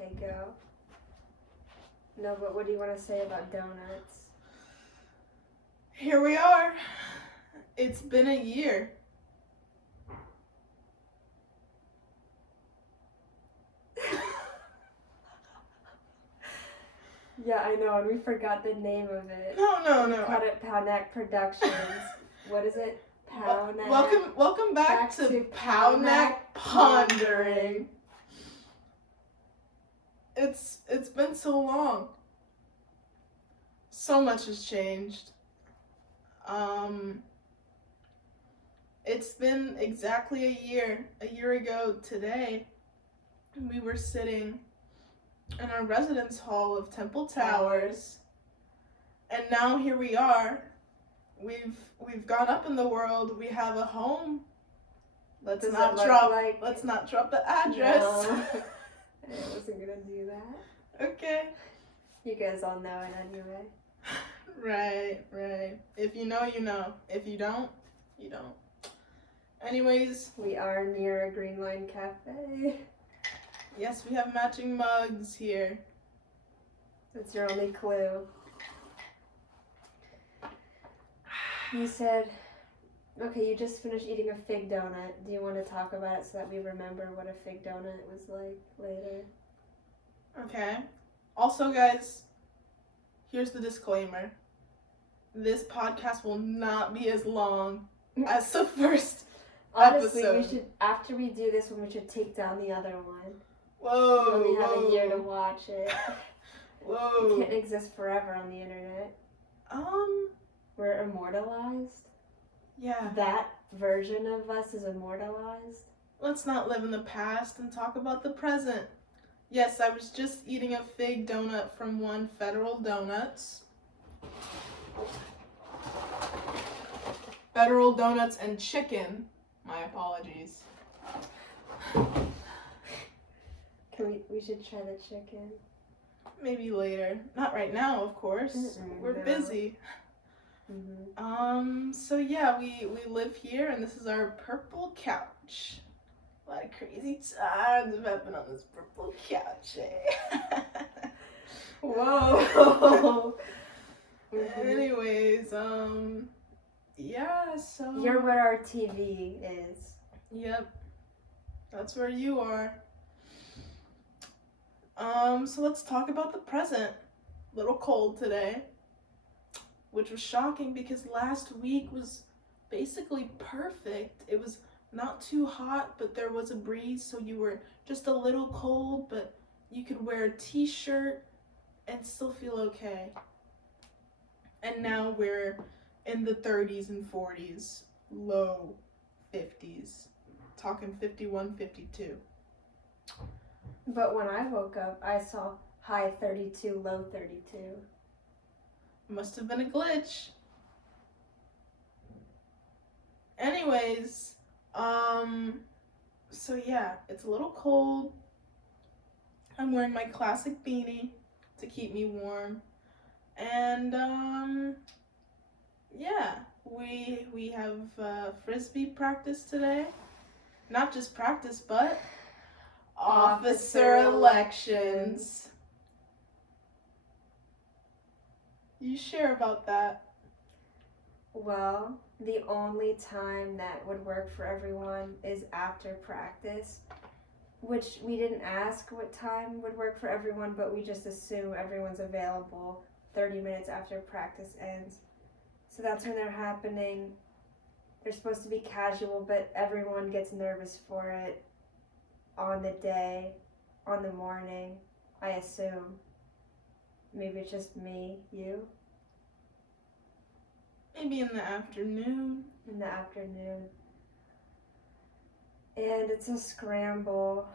Okay, go. No, but what do you want to say about donuts? Here we are. It's been a year. Yeah, I know, and we forgot the name of it. No. We called it Pownak Productions. What is it? Pownak. Welcome back to Pownak Pondering. It's been so long. So much has changed. It's been exactly a year. A year ago today, we were sitting in our residence hall of Temple Towers, and now here we are. We've gone up in the world. We have a home. Let's not drop the address. No. I wasn't gonna do that. Okay. You guys all know it anyway. Right. If you know, you know. If you don't, you don't. Anyways, we are near a Green Line Cafe. Yes, we have matching mugs here. That's your only clue. You said, okay, you just finished eating a fig donut. Do you want to talk about it so that we remember what a fig donut was like later? Okay. Also, guys, here's the disclaimer. This podcast will not be as long as the first Honestly, episode. we should, after we do this one, we should take down the other one. Whoa. We only have a year to watch it. Whoa. It can't exist forever on the internet. We're immortalized? Yeah. That version of us is immortalized? Let's not live in the past and talk about the present. Yes, I was just eating a fig donut from One Federal Donuts. Federal Donuts and chicken. My apologies. We should try the chicken. Maybe later. Not right now, of course. We're busy. Mm-hmm. So yeah, we live here, and this is our purple couch. A lot of crazy times have happened on this purple couch, eh? Whoa! Anyways, yeah, so... You're where our TV is. Yep. That's where you are. So let's talk about the present. A little cold today, which was shocking because last week was basically perfect. It was not too hot, but there was a breeze, so you were just a little cold, but you could wear a t-shirt and still feel okay. And now we're in the 30s and 40s, low 50s, talking 51, 52. But when I woke up, I saw high 32, low 32. Must have been a glitch. Anyways, so yeah, it's a little cold. I'm wearing my classic beanie to keep me warm. And, yeah, we have Frisbee practice today. Not just practice, but officer elections. You share about that? Well, the only time that would work for everyone is after practice, which we didn't ask what time would work for everyone, but we just assume everyone's available 30 minutes after practice ends. So that's when they're happening. They're supposed to be casual, but everyone gets nervous for it on the day, on the morning, I assume. Maybe it's just me, you? Maybe in the afternoon. In the afternoon. And it's a scramble.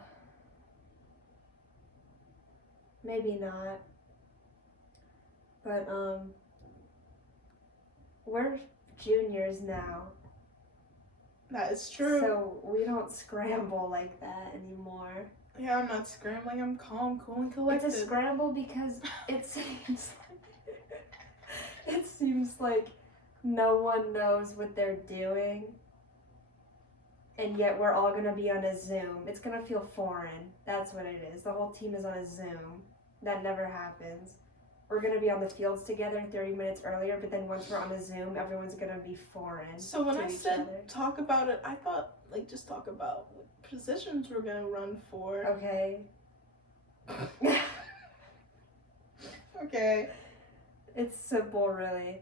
Maybe not. But, we're juniors now. That is true. So we don't scramble like that anymore. Yeah, I'm not scrambling. I'm calm, cool, and collected. It's a scramble because it seems like no one knows what they're doing. and yet we're all gonna be on a Zoom. It's gonna feel foreign. That's what it is. The whole team is on a Zoom. That never happens. We're gonna be on the fields together 30 minutes earlier, but then once we're on a Zoom, everyone's gonna be foreign. So when to I each said other. talk about it, I thought like just talk about what positions we're gonna run for. Okay. Okay. It's simple, really.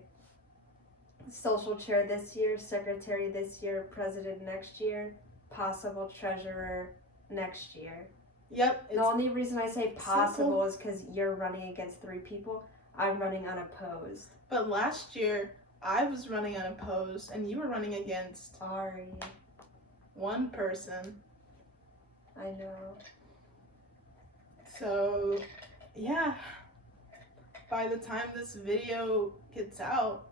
Social chair this year, secretary this year, president next year, possible treasurer next year. Yep. The only reason I say possible simple. is because you're running against 3 people. I'm running unopposed. But last year I was running unopposed and you were running against Sorry. one person. I know. So yeah. By the time this video gets out,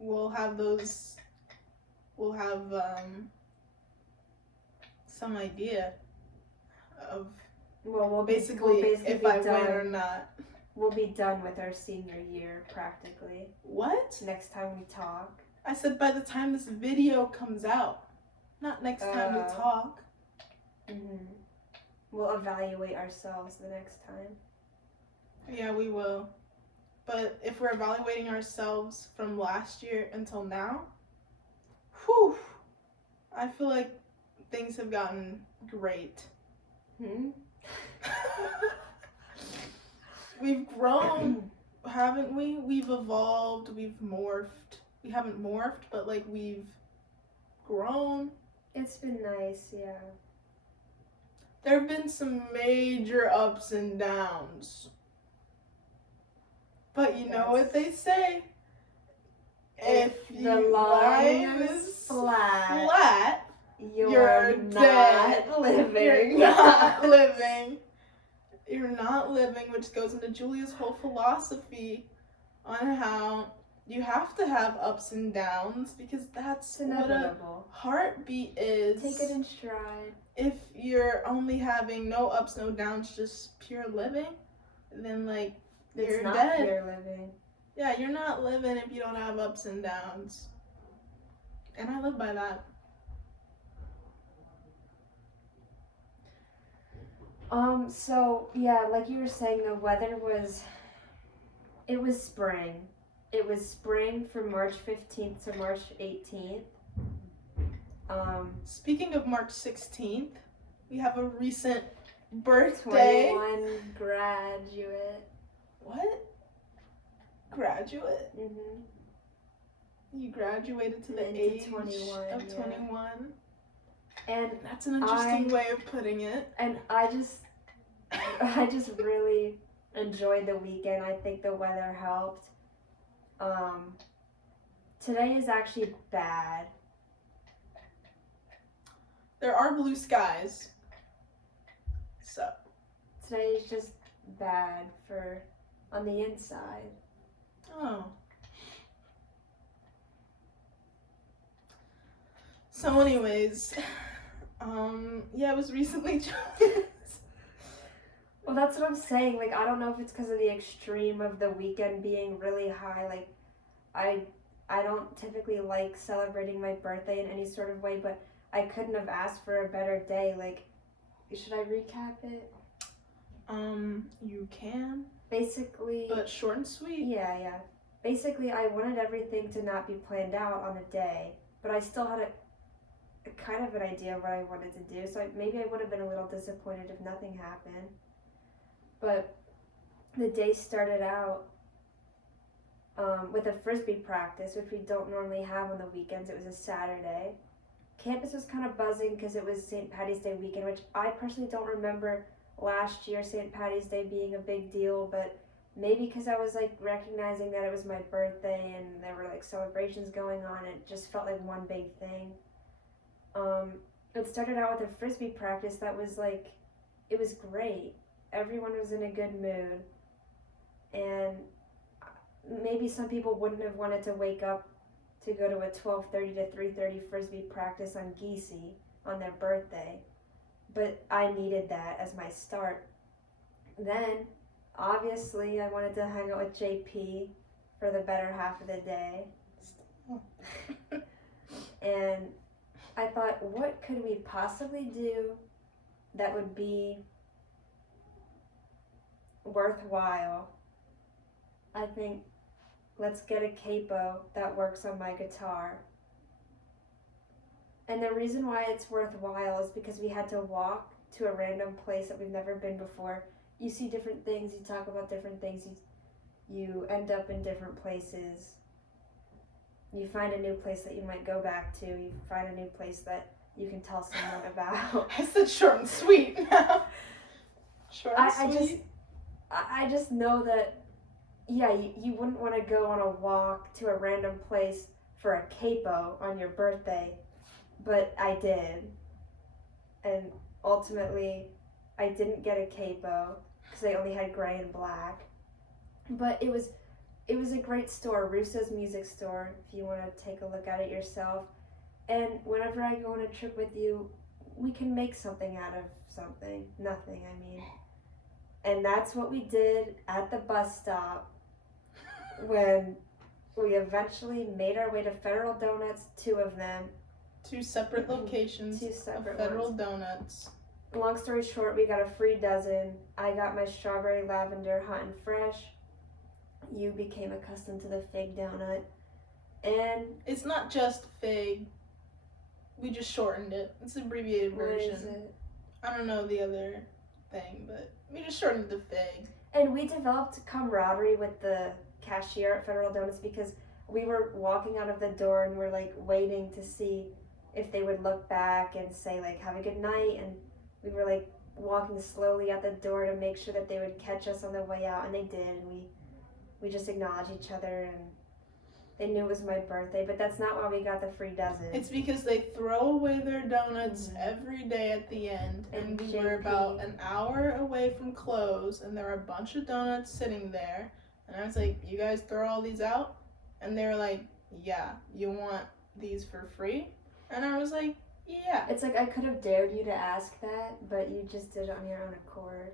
we'll have some idea of Well, we'll basically if be I done. win or not. We'll be done with our senior year practically. What? Next time we talk. I said by the time this video comes out, not next time we talk. Mhm. We'll evaluate ourselves the next time. Yeah, we will. But if we're evaluating ourselves from last year until now, whew, I feel like things have gotten great. We've grown, haven't we? We've evolved, we've morphed. We haven't morphed, but like we've grown. It's been nice, yeah. There have been some major ups and downs. But you know what they say? If the the line is flat, you're dead. not living. You're not living. You're not living, which goes into Julia's whole philosophy on how you have to have ups and downs because that's It's what a inevitable. heartbeat is. Take it in stride. If you're only having no ups, no downs, just pure living, then like It's you're not dead. pure living. Yeah, you're not living if you don't have ups and downs. And I live by that. So yeah, like you were saying, the weather it was spring. It was spring from March 15th to March 18th. Speaking of March 16th, we have a recent birthday. 21 graduate. What? Graduate? Mhm. You graduated to the Into age 21, of yeah. 21. And That's an interesting way of putting it. I just really enjoyed the weekend. I think the weather helped. Today is actually bad. There are blue skies. So. Today is just bad on the inside. Oh. So anyways, yeah, it was recently Well, that's what I'm saying. Like, I don't know if it's because of the extreme of the weekend being really high. Like, I don't typically like celebrating my birthday in any sort of way, but I couldn't have asked for a better day. Like, should I recap it? You can. Basically. But short and sweet. Yeah. Basically, I wanted everything to not be planned out on the day, but I still had a kind of an idea of what I wanted to do. So maybe I would have been a little disappointed if nothing happened. But the day started out with a frisbee practice, which we don't normally have on the weekends. It was a Saturday. Campus was kind of buzzing because it was St. Patty's Day weekend, which I personally don't remember last year St. Patty's Day being a big deal, but maybe because I was like recognizing that it was my birthday and there were like celebrations going on, it just felt like one big thing. It started out with a frisbee practice that was like, it was great. Everyone was in a good mood, and maybe some people wouldn't have wanted to wake up to go to a 12:30 to 3:30 frisbee practice on Geesey on their birthday, but I needed that as my start. Then, obviously, I wanted to hang out with JP for the better half of the day, and I thought, what could we possibly do that would be worthwhile? I think, let's get a capo that works on my guitar. And the reason why it's worthwhile is because we had to walk to a random place that we've never been before. You see different things, you talk about different things, you end up in different places. You find a new place that you might go back to, you find a new place that you can tell someone about. I said short and sweet now. Short and sweet. I just know that, yeah, you wouldn't want to go on a walk to a random place for a capo on your birthday, but I did. And ultimately, I didn't get a capo because they only had gray and black. But it was a great store, Russo's Music Store, if you want to take a look at it yourself. And whenever I go on a trip with you, we can make something out of something. Nothing, I mean. And that's what we did at the bus stop when we eventually made our way to Federal Donuts, 2 of them. 2 separate locations 2 separate of Federal ones. Donuts. Long story short, we got a free dozen. I got my strawberry lavender hot and fresh. You became accustomed to the fig donut. And it's not just fig. We just shortened it. It's an abbreviated version. What is it? I don't know the other thing, but we just shortened the fig. And we developed camaraderie with the cashier at Federal Donuts because we were walking out of the door and we're like waiting to see if they would look back and say like, have a good night. And we were like walking slowly out the door to make sure that they would catch us on the way out, and they did. And we just acknowledged each other, and they knew it was my birthday, but that's not why we got the free dozen. It's because they throw away their donuts every day at the end, and we were about an hour away from close, and there were a bunch of donuts sitting there, and I was like, you guys throw all these out? And they were like, yeah, you want these for free? And I was like, yeah. It's like I could have dared you to ask that, but you just did it on your own accord.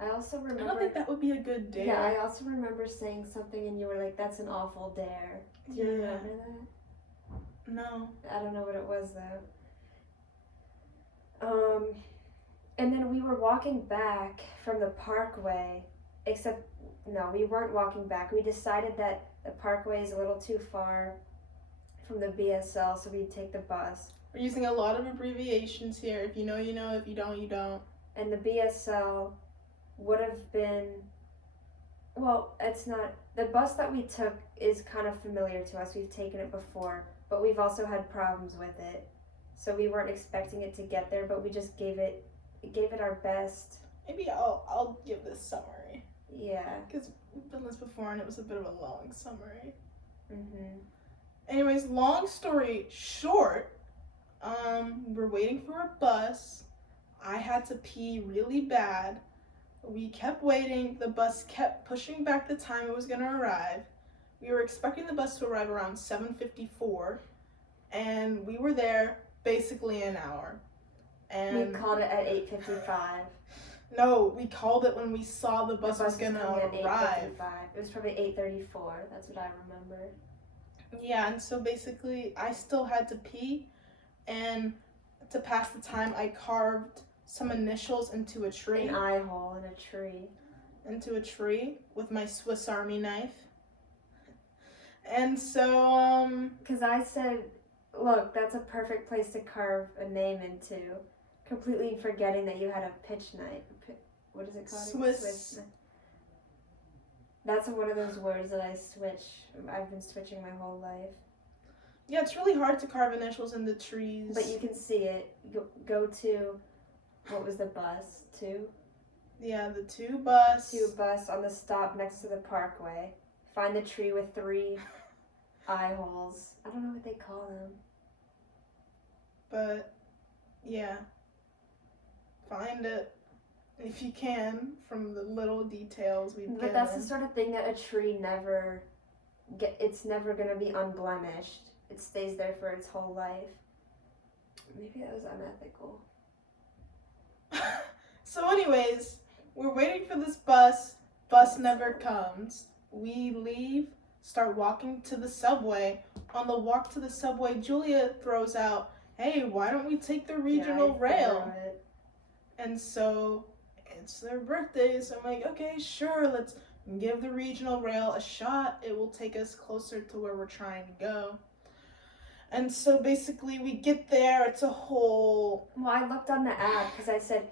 I also remember. I don't think that would be a good dare. Yeah, I also remember saying something and you were like, that's an awful dare. Do you remember that? No. I don't know what it was though. And then we were walking back from the parkway, except, no, we weren't walking back. We decided that the parkway is a little too far from the BSL, so we'd take the bus. We're using a lot of abbreviations here. If you know, you know. If you don't, you don't. And the BSL would have been, well, it's not, the bus that we took is kind of familiar to us. We've taken it before, but we've also had problems with it. So we weren't expecting it to get there, but we just gave it our best. Maybe I'll give this summary. Yeah. Because we've done this before and it was a bit of a long summary. Mhm. Anyways, long story short, we're waiting for a bus. I had to pee really bad. We kept waiting. The bus kept pushing back the time it was going to arrive. We were expecting the bus to arrive around 7:54, and we were there basically an hour. And We called it at 8:55. No, we called it when we saw the bus was going to arrive. It was probably 8:34. That's what I remember. Yeah, and so basically I still had to pee, and to pass the time I carved some initials into a tree. An eye hole in a tree. Into a tree with my Swiss Army knife. And so, Because I said, look, that's a perfect place to carve a name into. Completely forgetting that you had a pitch knife. What is it called? Swiss. That's one of those words that I switch. I've been switching my whole life. Yeah, it's really hard to carve initials into trees. But you can see it. Go to, what was the bus? 2? Yeah, the 2 bus. 2 bus on the stop next to the parkway. Find the tree with 3 eye holes. I don't know what they call them. But, yeah. Find it if you can from the little details we've given. But that's the sort of thing that a tree it's never going to be unblemished. It stays there for its whole life. Maybe that was unethical. So anyways, we're waiting for this bus. Bus never comes. We leave, start walking to the subway. On the walk to the subway, Julia throws out, hey, why don't we take the Yeah, regional I rail? forgot it. And so it's their birthday, so I'm like, okay, sure, let's give the regional rail a shot. It will take us closer to where we're trying to go. And so basically we get there, it's a whole... Well, I looked on the app because I said,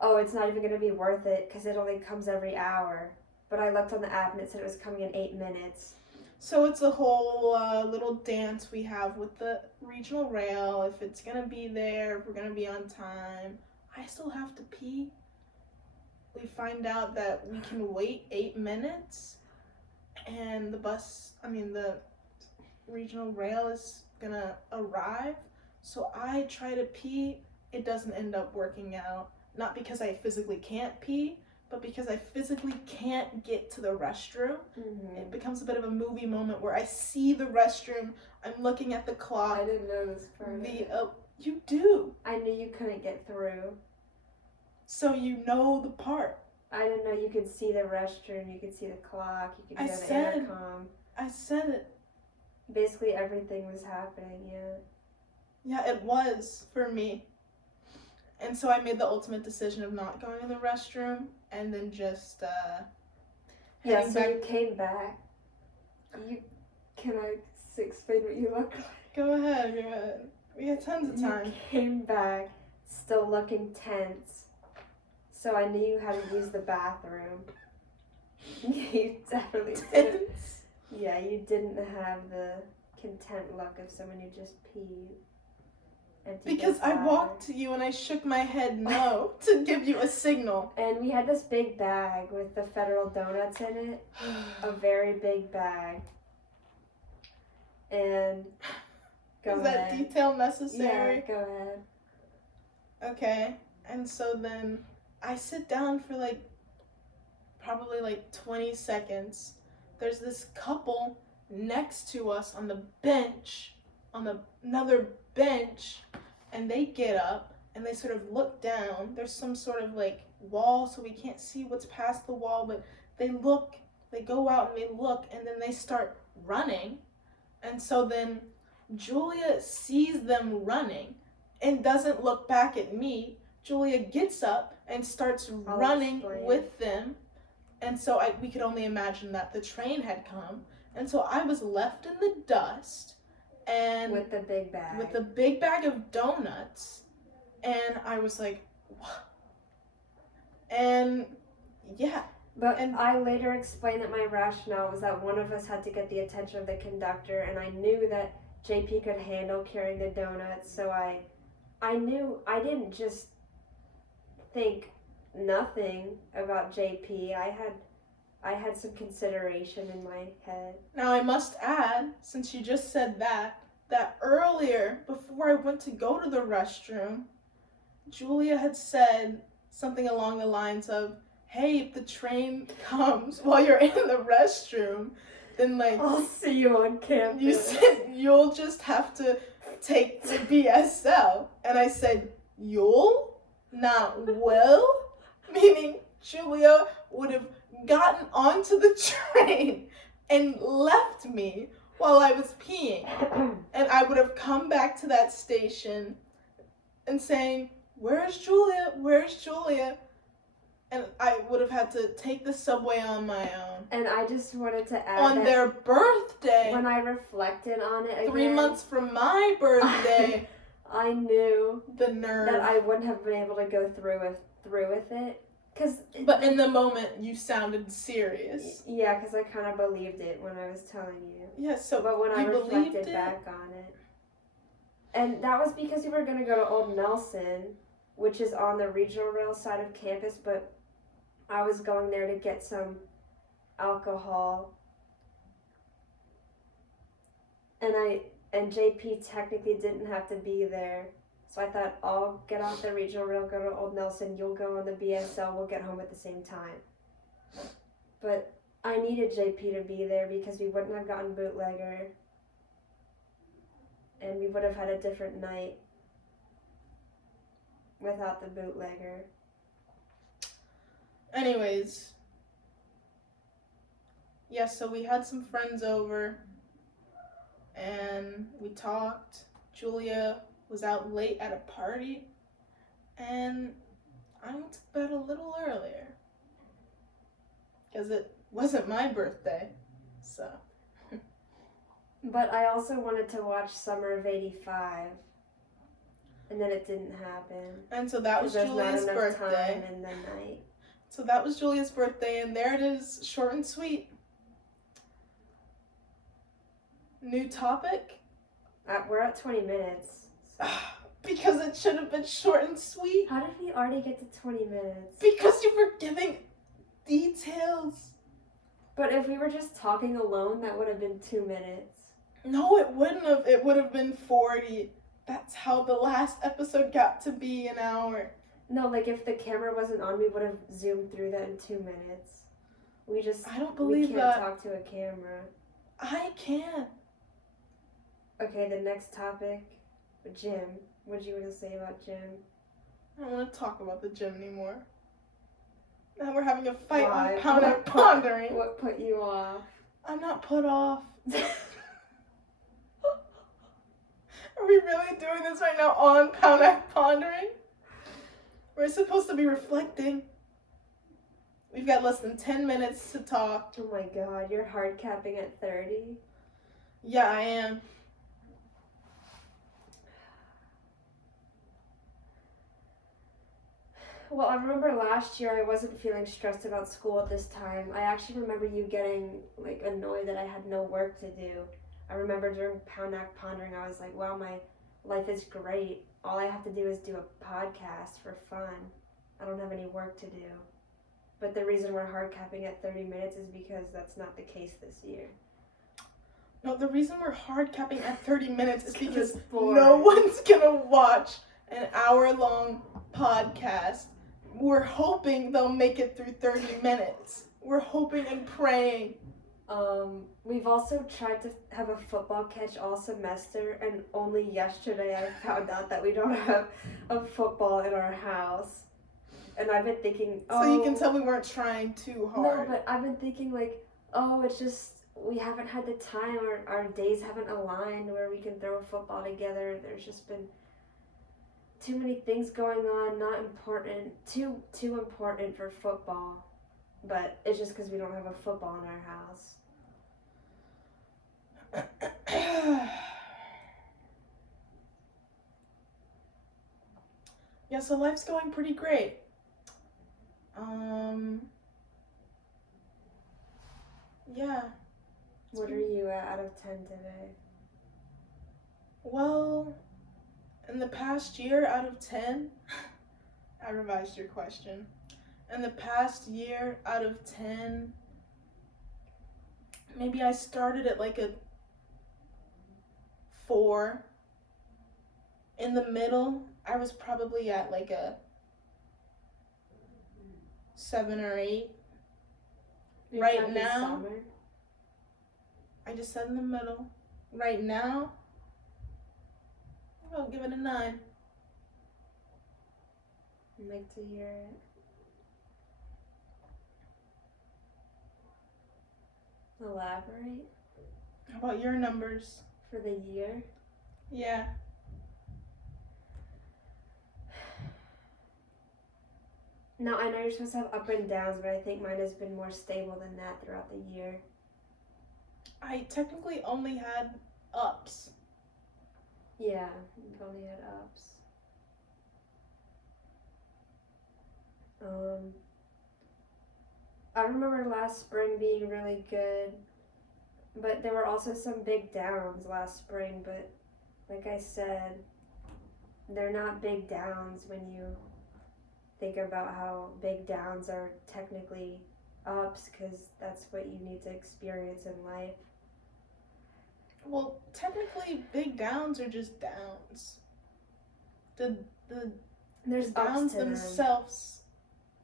oh, it's not even going to be worth it because it only comes every hour. But I looked on the app and it said it was coming in 8 minutes. So it's a whole little dance we have with the regional rail, if it's going to be there, if we're going to be on time. I still have to pee. We find out that we can wait 8 minutes and the regional rail is gonna arrive. So I try to pee. It doesn't end up working out. Not because I physically can't pee, but because I physically can't get to the restroom. Mm-hmm. It becomes a bit of a movie moment where I see the restroom, I'm looking at the clock. I didn't know this part. You do. I knew you couldn't get through. So you know the part. I didn't know you could see the restroom, you could see the clock, you could hear the intercom. I said it. Basically everything was happening, yeah. Yeah, it was for me. And so I made the ultimate decision of not going to the restroom and then just Yeah, so back. you came back. Can I explain what you look like? Go ahead. We have tons of time. You came back still looking tense. So I knew you had to use the bathroom. You definitely didn't. Yeah, you didn't have the content look of someone who just peed. Because I walked to you and I shook my head no to give you a signal. And we had this big bag with the federal donuts in it. A very big bag. And go Is ahead. that detail necessary? Yeah, go ahead. Okay. And so then I sit down for probably 20 seconds. There's this couple next to us on the bench, another bench, and they get up and they sort of look down. There's some sort of wall, so we can't see what's past the wall, but they go out and they look, and then they start running. And so then Julia sees them running and doesn't look back at me. Julia gets up and starts running with them. And so we could only imagine that the train had come. And so I was left in the dust and with the big bag. With the big bag of donuts. And I was like, what? And yeah. But I later explained that my rationale was that one of us had to get the attention of the conductor, and I knew that JP could handle carrying the donuts, so I knew I didn't just think nothing about JP. I had some consideration in my head. Now I must add, since you just said that earlier, before I went to go to the restroom, Julia had said something along the lines of, hey, if the train comes while you're in the restroom, then I'll see you on campus. You said you'll just have to take the BSL. And I said, you'll? Not will? Meaning Julia would have gotten onto the train and left me while I was peeing. And I would have come back to that station and saying, where's Julia? Where's Julia? And I would have had to take the subway on my own. And I just wanted to add on their birthday. When I reflected on it again, 3 months from my birthday. I knew the nerve that I wouldn't have been able to go through with it. But in the moment, you sounded serious. Yeah, because I kind of believed it when I was telling you. Yeah, so but when I reflected back on it. And that was because we were going to go to Old Nelson, which is on the regional rail side of campus, but I was going there to get some alcohol. And JP technically didn't have to be there. So I thought, I'll get off the regional rail, go to Old Nelson, you'll go on the BSL, we'll get home at the same time. But I needed JP to be there because we wouldn't have gotten bootlegger. And we would have had a different night without the bootlegger. Anyways. Yeah, so we had some friends over and we talked. Julia was out late at a party, and I went to bed a little earlier. Because it wasn't my birthday, so. But I also wanted to watch Summer of '85, and then it didn't happen. And so that was Julia's birthday. Time in the night. So that was Julia's birthday, and there it is, short and sweet. New topic? We're at 20 minutes. Because it should have been short and sweet. How did we already get to 20 minutes? Because you were giving details. But if we were just talking alone, that would have been 2 minutes. No, it wouldn't have. It would have been 40. That's how the last episode got to be an hour. No, like if the camera wasn't on, we would have zoomed through that in 2 minutes. I don't believe we that. can't talk to a camera. I can. Okay, the next topic, gym. What do you want to say about gym? I don't want to talk about the gym anymore. Now we're having a fight Why? on pownak pondering. What put you off? I'm not put off. Are we really doing this right now on pownak pondering? We're supposed to be reflecting. We've got less than 10 minutes to talk. Oh my god, you're hard capping at 30? Yeah, I am. Well, I remember last year I wasn't feeling stressed about school at this time. I actually remember you getting like annoyed that I had no work to do. I remember during pownak pondering I was like, wow, my life is great. All I have to do is do a podcast for fun. I don't have any work to do. But the reason we're hard capping at 30 minutes is because that's not the case this year. No, the reason we're hard capping at 30 minutes is because It's boring. no one's gonna watch an hour-long podcast. We're hoping they'll make it through 30 minutes. We're hoping and praying. We've also tried to have a football catch all semester, and only yesterday I found out that we don't have a football in our house. And I've been thinking, So you can tell we weren't trying too hard. No, but I've been thinking like, it's just we haven't had the time, or our days haven't aligned where we can throw a football together. There's just been too many things going on, not important, too important for football. But it's just because we don't have a football in our house. Yeah, so life's going pretty great. Yeah. What are you at out of 10 today? Well, in the past year out of 10, I revised your question. In the past year out of 10, maybe I started at like a 4. In the middle, I was probably at like a 7 or 8. Right now, I just said in the middle. Right now, I'll give it a 9. I'd like to hear it. Elaborate. How about your numbers? For the year? Yeah. No, I know you're supposed to have up and downs, but I think mine has been more stable than that throughout the year. I technically only had ups. Yeah, you've only had ups. I remember last spring being really good, but there were also some big downs last spring, but like I said, they're not big downs when you think about how big downs are technically ups, because that's what you need to experience in life. Well, technically, big downs are just downs. There's downs ups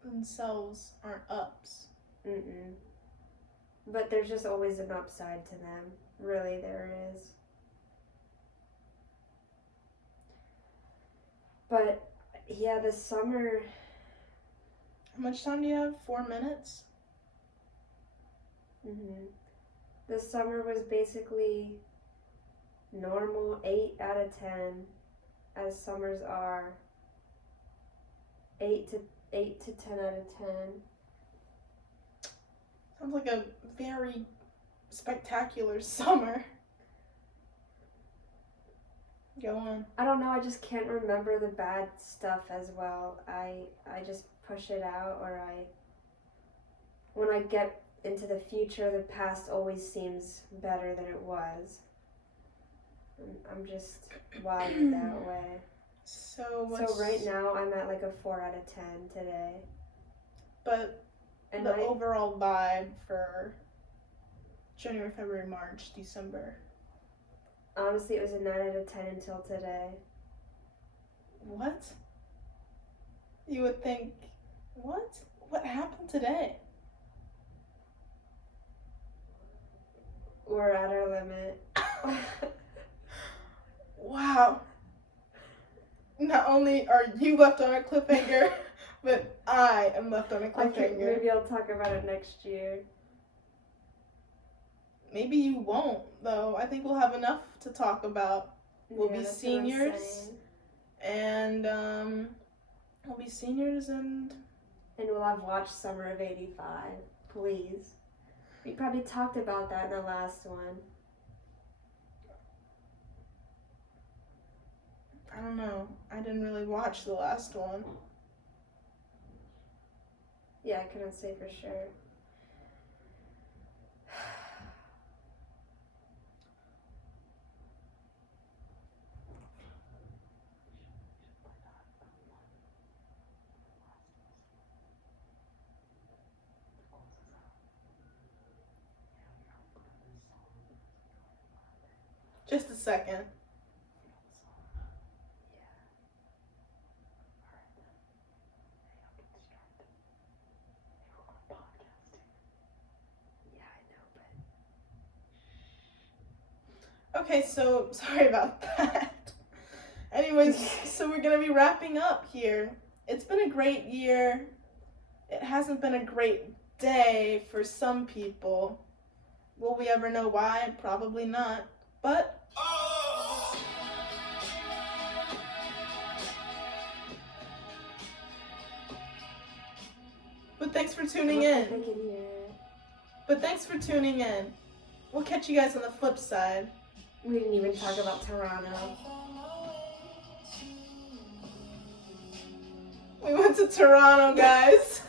to themselves aren't ups. Mm-mm. But there's just always an upside to them. Really, there is. But yeah, this summer. How much time do you have? 4 minutes? This summer was basically normal, 8 out of 10. as summers are. 8 to 10 out of 10. Sounds like a very spectacular summer. Go on. I don't know, I just can't remember the bad stuff as well. I just push it out, or when I get into the future, the past always seems better than it was. I'm just wired that way. So right now I'm at like a 4 out of 10 today. But And the overall vibe for January, February, March, December. Honestly, it was a 9 out of 10 until today. What? You would think, what? What happened today? We're at our limit. Wow. Not only are you left on a cliffhanger, but I am left on a cliffhanger. Maybe I'll talk about it next year. Maybe you won't, though. I think we'll have enough to talk about. We'll be seniors, and we'll be seniors, and we'll have watched Summer of '85. Please, we probably talked about that in the last one. I don't know. I didn't really watch the last one. Yeah, I couldn't say for sure. Just a second. Okay, so sorry about that. Anyways, so we're gonna be wrapping up here. It's been a great year. It hasn't been a great day for some people. Will we ever know why? Probably not. But thanks for tuning in. But thanks for tuning in. We'll catch you guys on the flip side. We didn't even talk about Toronto. We went to Toronto, guys.